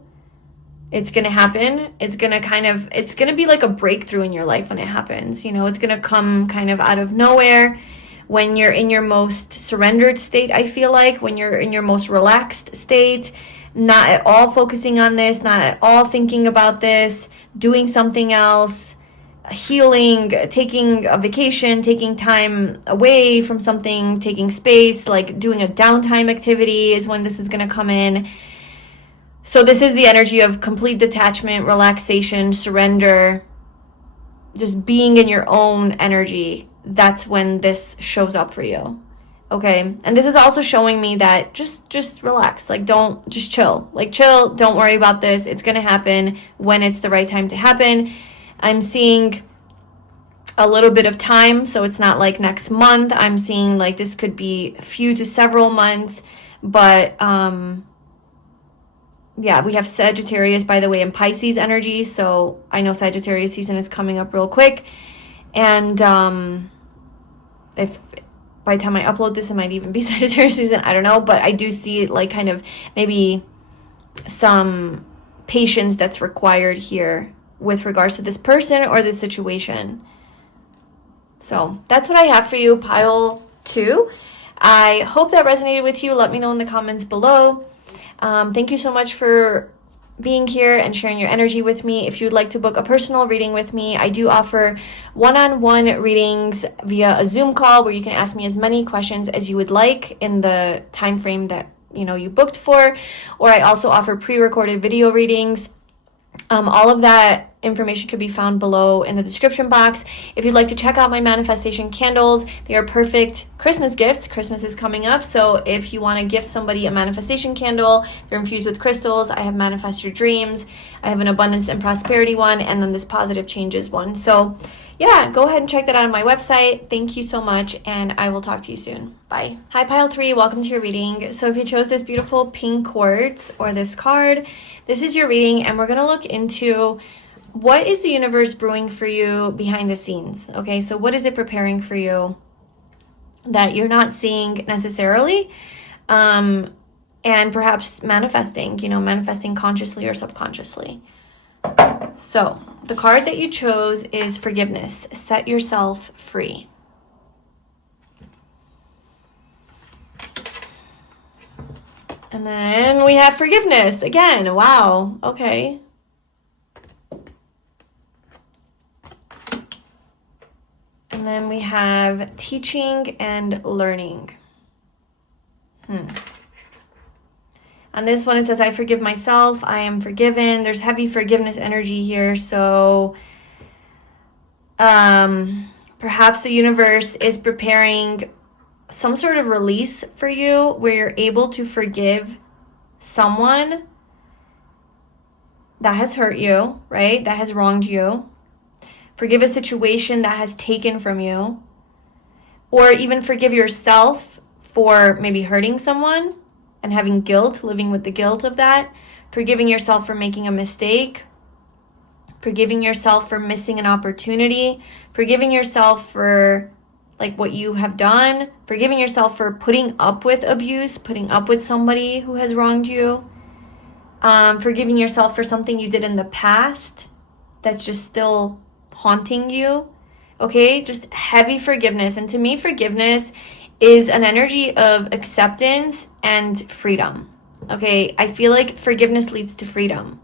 It's going to happen. It's going to be like a breakthrough in your life when it happens. It's going to come kind of out of nowhere when you're in your most surrendered state, I feel like, when you're in your most relaxed state, not at all focusing on this, not at all thinking about this, doing something else, healing, taking a vacation, taking time away from something, taking space, like doing a downtime activity is when this is going to come in. So this is the energy of complete detachment, relaxation, surrender, just being in your own energy. That's when this shows up for you. Okay. And this is also showing me that just relax. Like, just chill. Like, chill. Don't worry about this. It's going to happen when it's the right time to happen. I'm seeing a little bit of time. So it's not like next month. I'm seeing like this could be a few to several months. But, yeah, we have Sagittarius, by the way, and Pisces energy. So I know Sagittarius season is coming up real quick. And if by the time I upload this, it might even be Sagittarius season. I don't know. But I do see like kind of maybe some patience that's required here with regards to this person or this situation. So that's what I have for you, pile 2. I hope that resonated with you. Let me know in the comments below. Thank you so much for being here and sharing your energy with me. If you'd like to book a personal reading with me, I do offer one-on-one readings via a Zoom call where you can ask me as many questions as you would like in the time frame that you booked for. Or I also offer pre-recorded video readings. All of that information could be found below in the description box. If you'd like to check out my manifestation candles, they are perfect Christmas gifts. Christmas is coming up, so if you want to gift somebody a manifestation candle, they're infused with crystals. I have Manifest Your Dreams, I have an abundance and prosperity one, and then this positive changes one. So yeah, go ahead and check that out on my website. Thank you so much, and I will talk to you soon. Bye. Hi, pile 3. Welcome to your reading. So if you chose this beautiful pink quartz or this card, this is your reading, and we're going to look into what is the universe brewing for you behind the scenes. Okay, so what is it preparing for you that you're not seeing necessarily, and perhaps manifesting consciously or subconsciously. So the card that you chose is forgiveness. Set yourself free. And then we have forgiveness again. Wow. Okay. And then we have teaching and learning. On this one, it says, I forgive myself. I am forgiven. There's heavy forgiveness energy here. So perhaps the universe is preparing some sort of release for you where you're able to forgive someone that has hurt you, right? That has wronged you. Forgive a situation that has taken from you. Or even forgive yourself for maybe hurting someone and having guilt, living with the guilt of that. Forgiving yourself for making a mistake. Forgiving yourself for missing an opportunity. Forgiving yourself for like what you have done. Forgiving yourself for putting up with abuse, putting up with somebody who has wronged you. Forgiving yourself for something you did in the past that's just still haunting you. Okay, just heavy forgiveness. And to me, forgiveness is an energy of acceptance and freedom. Okay, I feel like forgiveness leads to freedom.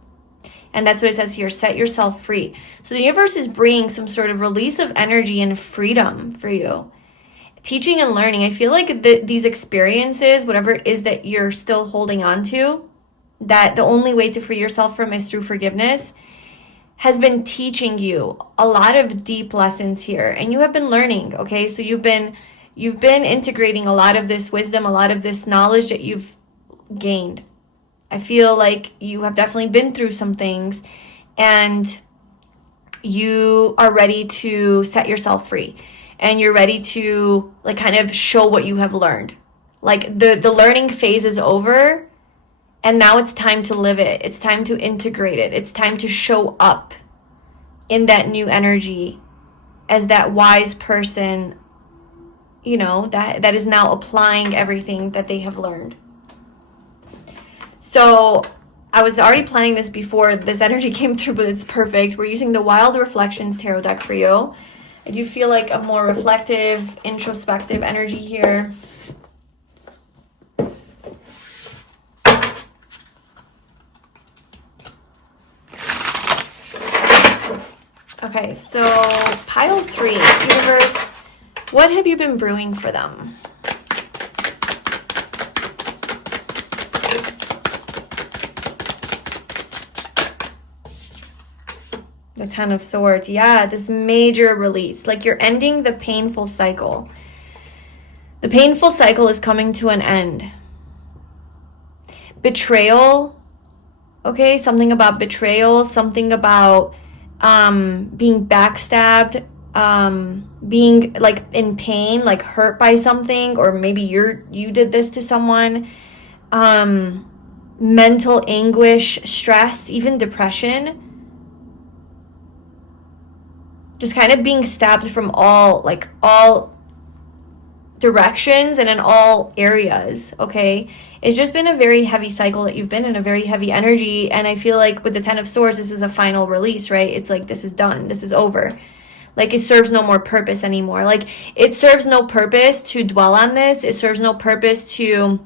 And that's what it says here, set yourself free. So the universe is bringing some sort of release of energy and freedom for you. Teaching and learning, I feel like these experiences, whatever it is that you're still holding on to, that the only way to free yourself from is through forgiveness, has been teaching you a lot of deep lessons here, and you have been learning. Okay, so you've been integrating a lot of this wisdom, a lot of this knowledge that you've gained. I feel like you have definitely been through some things, and you are ready to set yourself free, and you're ready to like kind of show what you have learned. Like the learning phase is over. And now it's time to live it. It's time to integrate it. It's time to show up in that new energy as that wise person, you know, that is now applying everything that they have learned. So I was already planning this before this energy came through, but it's perfect. We're using the Wild Reflections Tarot deck for you. I do feel like a more reflective, introspective energy here. Okay, so pile 3, universe, what have you been brewing for them? The Ten of Swords, yeah, this major release, like you're ending the painful cycle. The painful cycle is coming to an end. Betrayal, okay, something about betrayal, something about being backstabbed, being like in pain, like hurt by something, or maybe you did this to someone, mental anguish, stress, even depression, just kind of being stabbed from all directions and in all areas. Okay, it's just been a very heavy cycle that you've been in, a very heavy energy. And I feel like with the Ten of Swords, this is a final release, right? It's like, this is done, this is over. Like it serves no more purpose anymore. Like it serves no purpose to dwell on this. It serves no purpose to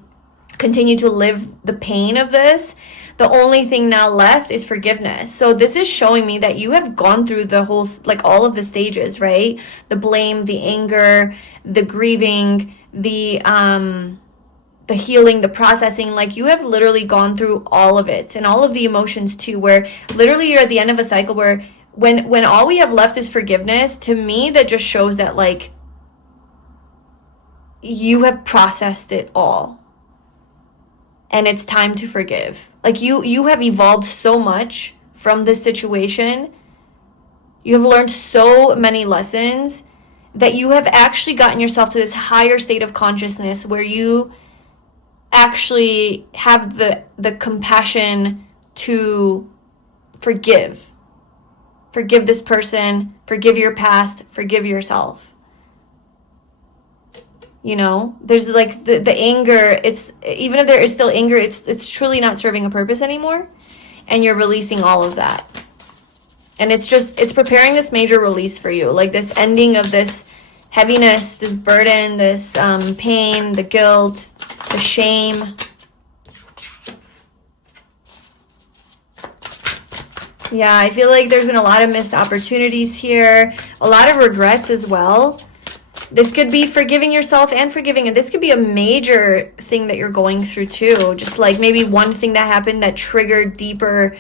continue to live the pain of this. The only thing now left is forgiveness. So this is showing me that you have gone through the whole, like all of the stages, right? The blame, the anger, the grieving, the healing, the processing. Like you have literally gone through all of it, and all of the emotions too, where literally you're at the end of a cycle where when all we have left is forgiveness. To me, that just shows that like you have processed it all. And it's time to forgive. Like you have evolved so much from this situation. You have learned so many lessons that you have actually gotten yourself to this higher state of consciousness where you actually have the compassion to forgive. Forgive this person, forgive your past, forgive yourself. You know, there's like the anger, it's even if there is still anger, it's truly not serving a purpose anymore, and you're releasing all of that. And it's preparing this major release for you, like this ending of this heaviness, this burden, this pain, the guilt, the shame. Yeah, I feel like there's been a lot of missed opportunities here, a lot of regrets as well. This could be forgiving yourself and forgiving, and this could be a major thing that you're going through too. Just like maybe one thing that happened that triggered deeper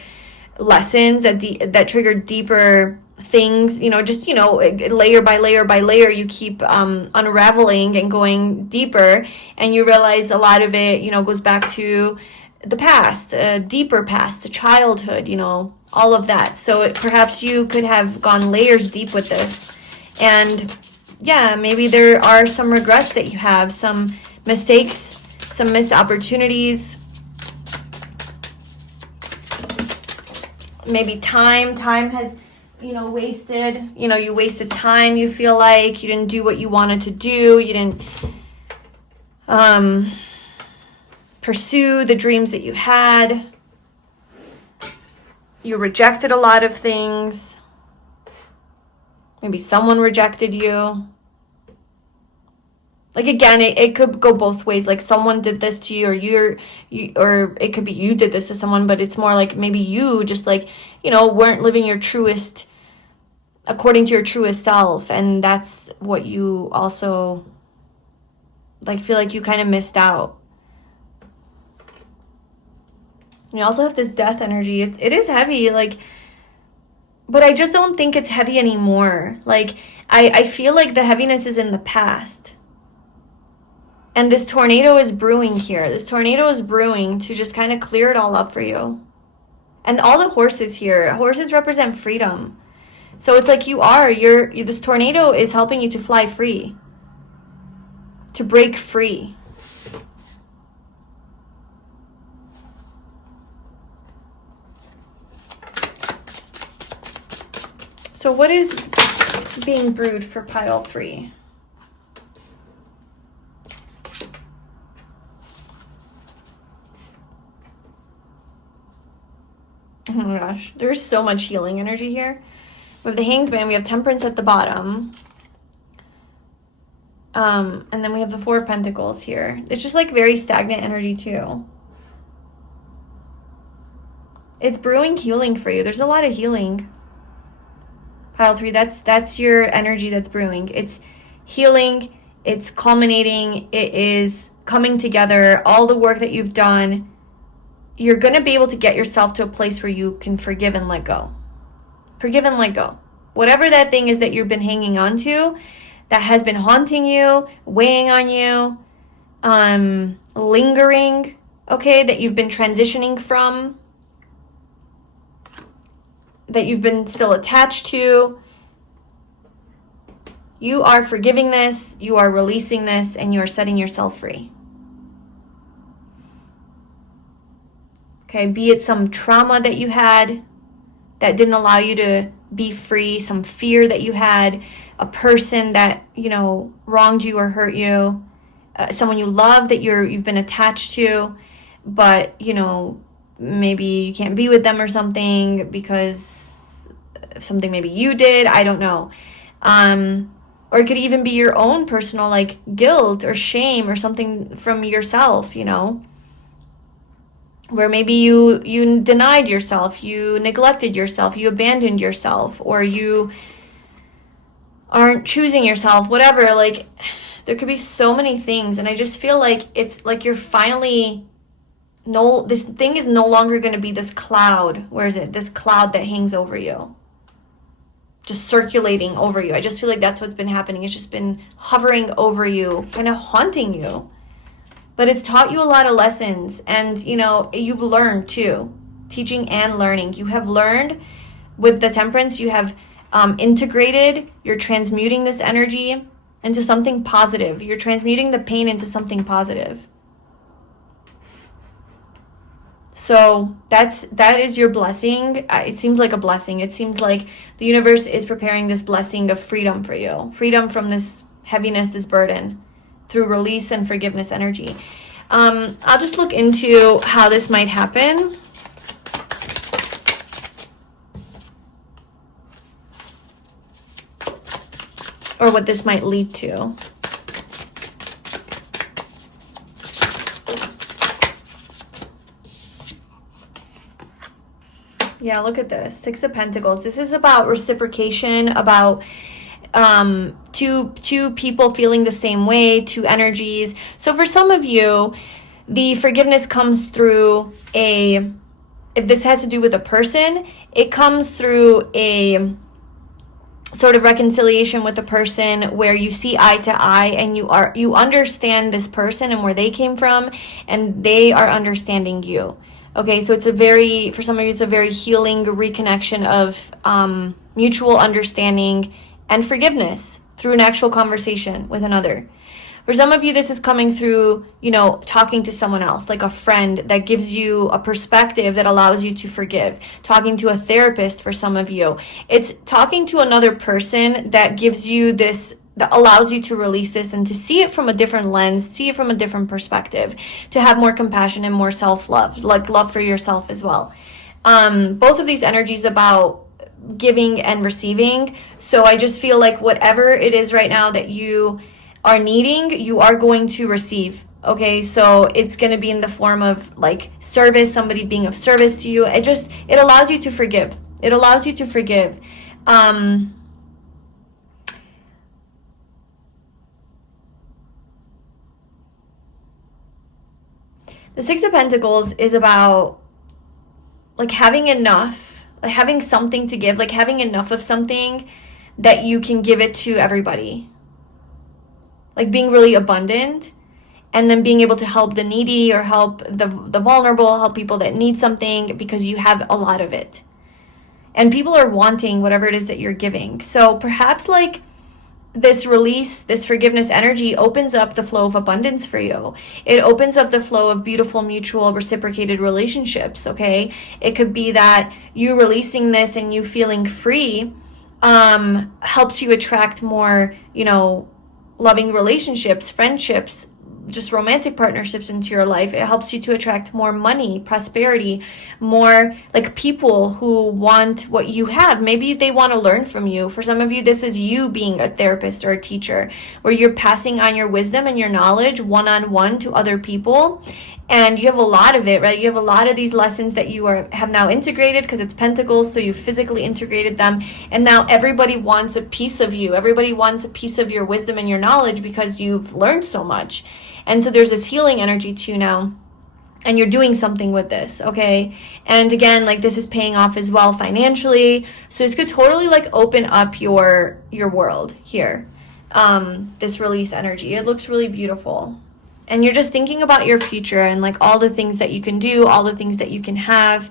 lessons, that triggered deeper things, you know, just, you know, layer by layer by layer, you keep unraveling and going deeper, and you realize a lot of it, you know, goes back to the past, deeper past, the childhood, you know, all of that. So perhaps you could have gone layers deep with this. And yeah, maybe there are some regrets that you have, some mistakes, some missed opportunities. Maybe time has, wasted. You wasted time, you feel like. You didn't do what you wanted to do. You didn't pursue the dreams that you had. You rejected a lot of things. Maybe someone rejected you. Like, again, it could go both ways. Like, someone did this to you, or it could be you did this to someone, but it's more like maybe you just, like, weren't living according to your truest self. And that's what you also, like, feel like you kind of missed out. You also have this death energy. It is heavy, like, but I just don't think it's heavy anymore. Like, I feel like the heaviness is in the past. And this tornado is brewing here. This tornado is brewing to just kind of clear it all up for you. And all the horses here, horses represent freedom. So it's like this tornado is helping you to fly free, to break free. So what is being brewed for pile 3? Oh my gosh, there's so much healing energy here. With the Hanged Man, we have Temperance at the bottom. And then we have the Four of Pentacles here. It's just like very stagnant energy too. It's brewing healing for you. There's a lot of healing. Pile 3, that's your energy that's brewing. It's healing, it's culminating, it is coming together, all the work that you've done. You're going to be able to get yourself to a place where you can forgive and let go. Forgive and let go. Whatever that thing is that you've been hanging on to, that has been haunting you, weighing on you, lingering, okay, that you've been transitioning from, that you've been still attached to. You are forgiving this, you are releasing this, and you are setting yourself free. Okay, be it some trauma that you had that didn't allow you to be free, some fear that you had, a person that, wronged you or hurt you, someone you love that you've been attached to, but, maybe you can't be with them or something because of something maybe you did, I don't know. Or it could even be your own personal, like, guilt or shame or something from yourself, where maybe you denied yourself, you neglected yourself, you abandoned yourself, or you aren't choosing yourself, whatever. Like, there could be so many things, and I just feel like it's like you're finally this thing is no longer going to be this cloud. Where is it? This cloud that hangs over you, just circulating over you. I just feel like that's what's been happening. It's just been hovering over you, kind of haunting you. But it's taught you a lot of lessons, and, you've learned too. Teaching and learning. You have learned with the Temperance. You have integrated. You're transmuting this energy into something positive. You're transmuting the pain into something positive. So that is your blessing. It seems like a blessing. It seems like the universe is preparing this blessing of freedom for you. Freedom from this heaviness, this burden, through release and forgiveness energy. I'll just look into how this might happen. Or what this might lead to. Yeah, look at this. Six of Pentacles. This is about reciprocation, about two people feeling the same way, two energies. So for some of you, the forgiveness comes through if this has to do with a person, it comes through a sort of reconciliation with a person where you see eye to eye and you understand this person and where they came from, and they are understanding you. Okay, so for some of you, it's a very healing reconnection of mutual understanding and forgiveness through an actual conversation with another. For some of you, this is coming through, talking to someone else, like a friend that gives you a perspective that allows you to forgive. Talking to a therapist for some of you. It's talking to another person that gives you this, that allows you to release this and to see it from a different lens, see it from a different perspective, to have more compassion and more self-love, like love for yourself as well. Both of these energies about giving and receiving. So I just feel like whatever it is right now that you are needing, you are going to receive. Okay, so it's going to be in the form of like service, somebody being of service to you. It allows you to forgive. It allows you to forgive. The Six of Pentacles is about like having enough, like having something to give, like having enough of something that you can give it to everybody. Like being really abundant, and then being able to help the needy or help the vulnerable, help people that need something because you have a lot of it. And people are wanting whatever it is that you're giving. So perhaps like this release, this forgiveness energy opens up the flow of abundance for you. It opens up the flow of beautiful, mutual, reciprocated relationships, okay? It could be that you releasing this and you feeling free helps you attract more, loving relationships, friendships, just romantic partnerships into your life. It helps you to attract more money, prosperity, more like people who want what you have. Maybe they want to learn from you. For some of you, this is you being a therapist or a teacher, where you're passing on your wisdom and your knowledge one-on-one to other people. And you have a lot of it, right? You have a lot of these lessons that you have now integrated because it's Pentacles, so you physically integrated them. And now everybody wants a piece of you. Everybody wants a piece of your wisdom and your knowledge because you've learned so much. And so there's this healing energy too now. And you're doing something with this, okay? And again, like this is paying off as well financially. So this could totally like open up your world here. This release energy. It looks really beautiful. And you're just thinking about your future and like all the things that you can do, all the things that you can have.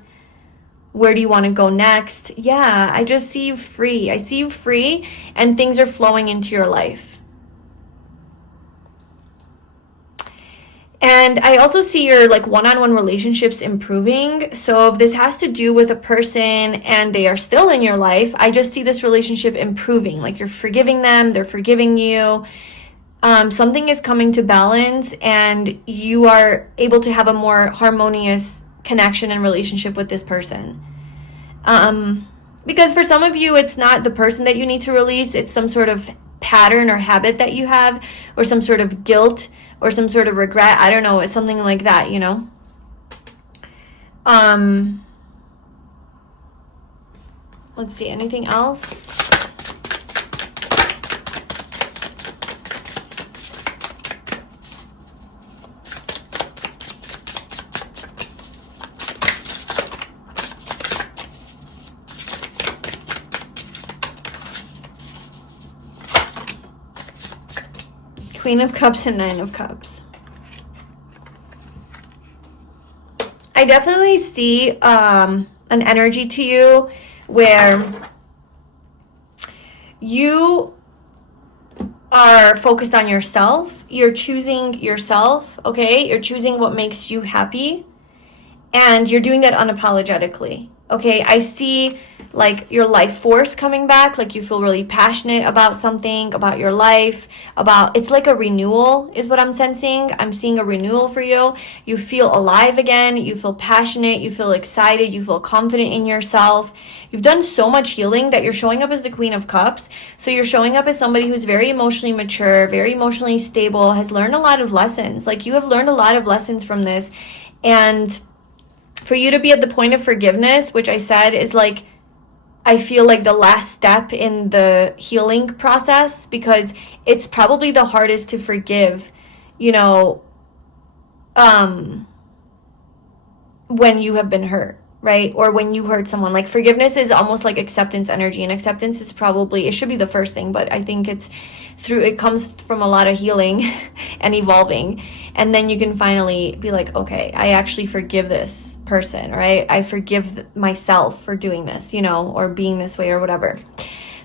Where do you want to go next? Yeah, I just see you free. I see you free and things are flowing into your life. And I also see your like one-on-one relationships improving. So if this has to do with a person and they are still in your life, I just see this relationship improving. Like you're forgiving them, they're forgiving you. Something is coming to balance and you are able to have a more harmonious connection and relationship with this person. Because for some of you, it's not the person that you need to release. It's some sort of pattern or habit that you have, or some sort of guilt or some sort of regret. I don't know. It's something like that, Let's see, anything else? Queen of Cups and Nine of Cups. I definitely see an energy to you where you are focused on yourself. You're choosing yourself, okay? You're choosing what makes you happy. And you're doing that unapologetically, okay? I see like your life force coming back, like you feel really passionate about something, about your life, it's like a renewal is what I'm sensing. I'm seeing a renewal for you. You feel alive again, you feel passionate, you feel excited, you feel confident in yourself. You've done so much healing that you're showing up as the Queen of Cups. So you're showing up as somebody who's very emotionally mature, very emotionally stable, has learned a lot of lessons. Like you have learned a lot of lessons from this. And for you to be at the point of forgiveness, which I said is like, I feel like the last step in the healing process, because it's probably the hardest to forgive, when you have been hurt, right? Or when you hurt someone. Like forgiveness is almost like acceptance energy, and acceptance is probably, it should be the first thing, but I think it comes from a lot of healing and evolving. And then you can finally be like, okay, I actually forgive this. person, right? I forgive myself for doing this, or being this way or whatever.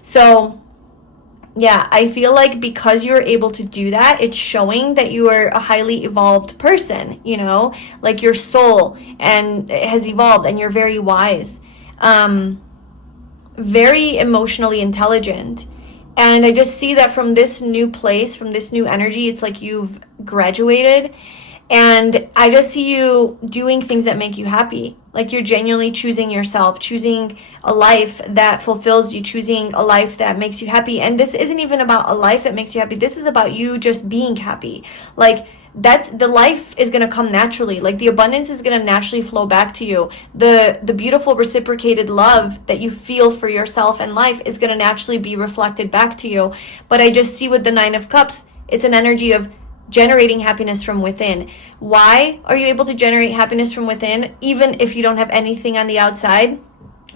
So yeah, I feel like because you're able to do that, it's showing that you are a highly evolved person, like your soul and it has evolved and you're very wise, very emotionally intelligent. And I just see that from this new place, from this new energy, it's like you've graduated. And I just see you doing things that make you happy. Like you're genuinely choosing yourself, choosing a life that fulfills you, choosing a life that makes you happy. And this isn't even about a life that makes you happy. This is about you just being happy. Like that's the life is going to come naturally. Like the abundance is going to naturally flow back to you. The beautiful reciprocated love that you feel for yourself and life is going to naturally be reflected back to you. But I just see with the 9 of Cups, it's an energy of generating happiness from within. Why are you able to generate happiness from within, even if you don't have anything on the outside?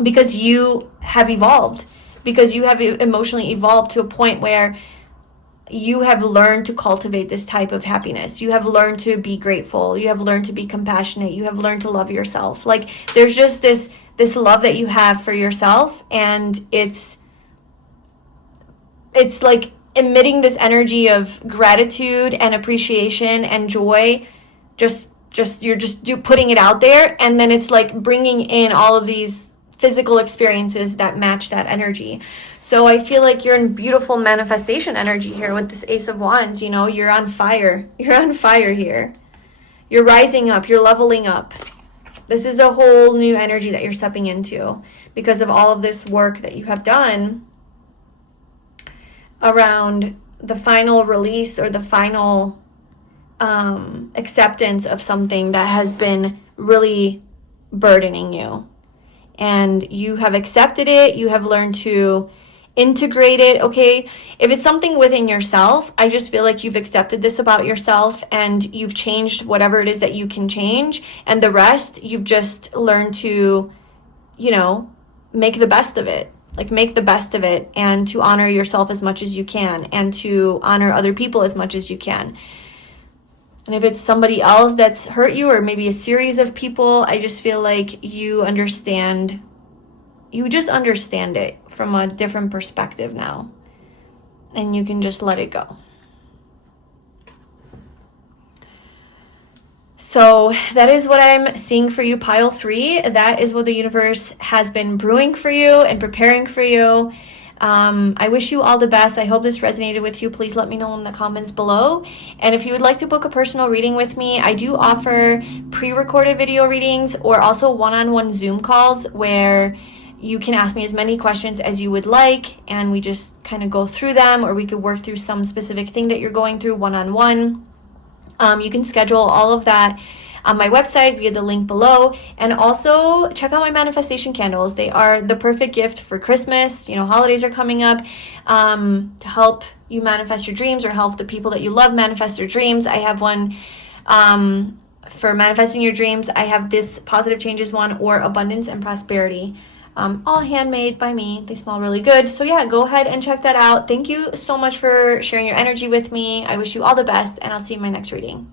Because you have evolved, because you have emotionally evolved to a point where you have learned to cultivate this type of happiness. You have learned to be grateful. You have learned to be compassionate. You have learned to love yourself. Like there's just this love that you have for yourself, and it's like emitting this energy of gratitude and appreciation and joy. You're putting it out there, and then it's like bringing in all of these physical experiences that match that energy. So I feel like you're in beautiful manifestation energy here with this Ace of Wands. You're on fire. You're on fire here. You're rising up. You're leveling up. This is a whole new energy that you're stepping into because of all of this work that you have done around the final release or the final acceptance of something that has been really burdening you. And you have accepted it. You have learned to integrate it. Okay, if it's something within yourself, I just feel like you've accepted this about yourself and you've changed whatever it is that you can change, and the rest you've just learned to make the best of it. Like make the best of it, and to honor yourself as much as you can, and to honor other people as much as you can. And if it's somebody else that's hurt you, or maybe a series of people, I just feel like you just understand it from a different perspective now. And you can just let it go. So that is what I'm seeing for you, pile 3. That is what the universe has been brewing for you and preparing for you. I wish you all the best. I hope this resonated with you. Please let me know in the comments below. And if you would like to book a personal reading with me, I do offer pre-recorded video readings or also one-on-one Zoom calls where you can ask me as many questions as you would like, and we just kind of go through them, or we could work through some specific thing that you're going through one-on-one. You can schedule all of that on my website via the link below. And also check out my manifestation candles. They are the perfect gift for Christmas. Holidays are coming up, to help you manifest your dreams or help the people that you love manifest their dreams. I have one for manifesting your dreams. I have this Positive Changes one, or Abundance and Prosperity. All handmade by me. They smell really good. So yeah, go ahead and check that out. Thank you so much for sharing your energy with me. I wish you all the best, and I'll see you in my next reading.